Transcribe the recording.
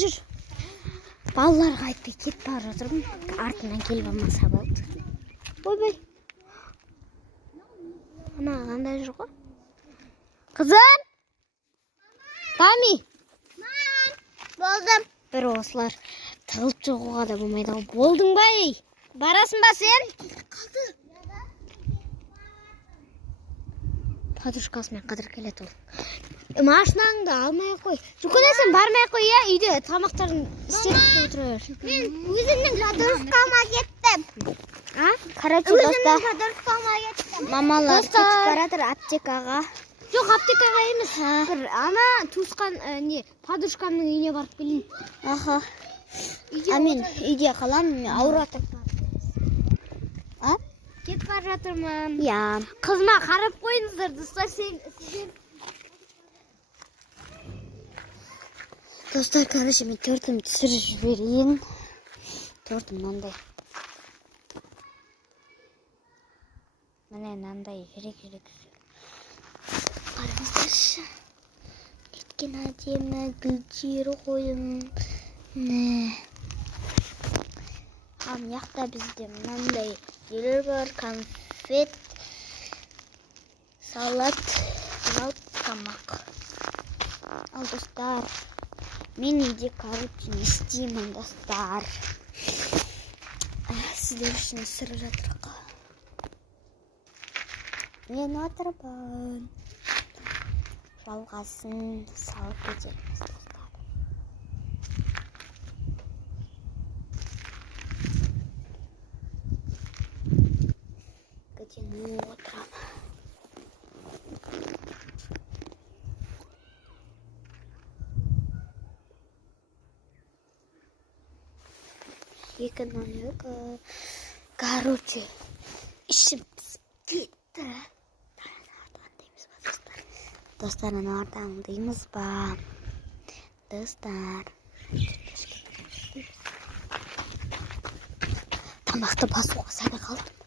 жүр. Балаларға айтпай кетіп бара жатырмын. Артынан келіп алмаса болды. Ойбай. Ана қандай жүр ғой? Қызым! Тами! Болдым. Бір осылар тығылып жоғуға да болмайды. Болдың ба ей? Барасың ба сен? Қалды. Подружкасымен қыдыр келеді ол. Машинаңды алмай қой. Жүкіне сен бармай қой, я үйде тамақтарын істеп отырыр. Мен өзімнің подружкама кеттім. Короче, Өзімнің подружкама кеттім. мамалар кетіп баратыр аптекаға. Жоқ, аптекаға емес. Ана туысқан не, подружкамның үйіне барып келейін. Аха. Мен үйде қаламын, ауыратып. Кетіп бара жатырмын. Я. Қызыма қарап қойыңыздар, достар, сіздер. Достар, короче, мен тортым түсіріп жіберейін. Тортым мынандай. Міне мынандай жүрек. Қараңыздаршы. Кеткен әдемі гүлдері қойым. Ал мияқта бізде мынандай елер бар, конфет, салат, тамақ. Ал достар, мен үйде короче не істеймін, достар. Сіздер үшін түсіріп жатырмын. Мен отырмын. Жалғасын салып кетерміз, достар. Где утром. Короче, ішім пісіп кетті. Достар, артан дейміз ба? Достар. Тамақты басуға сәні қалды.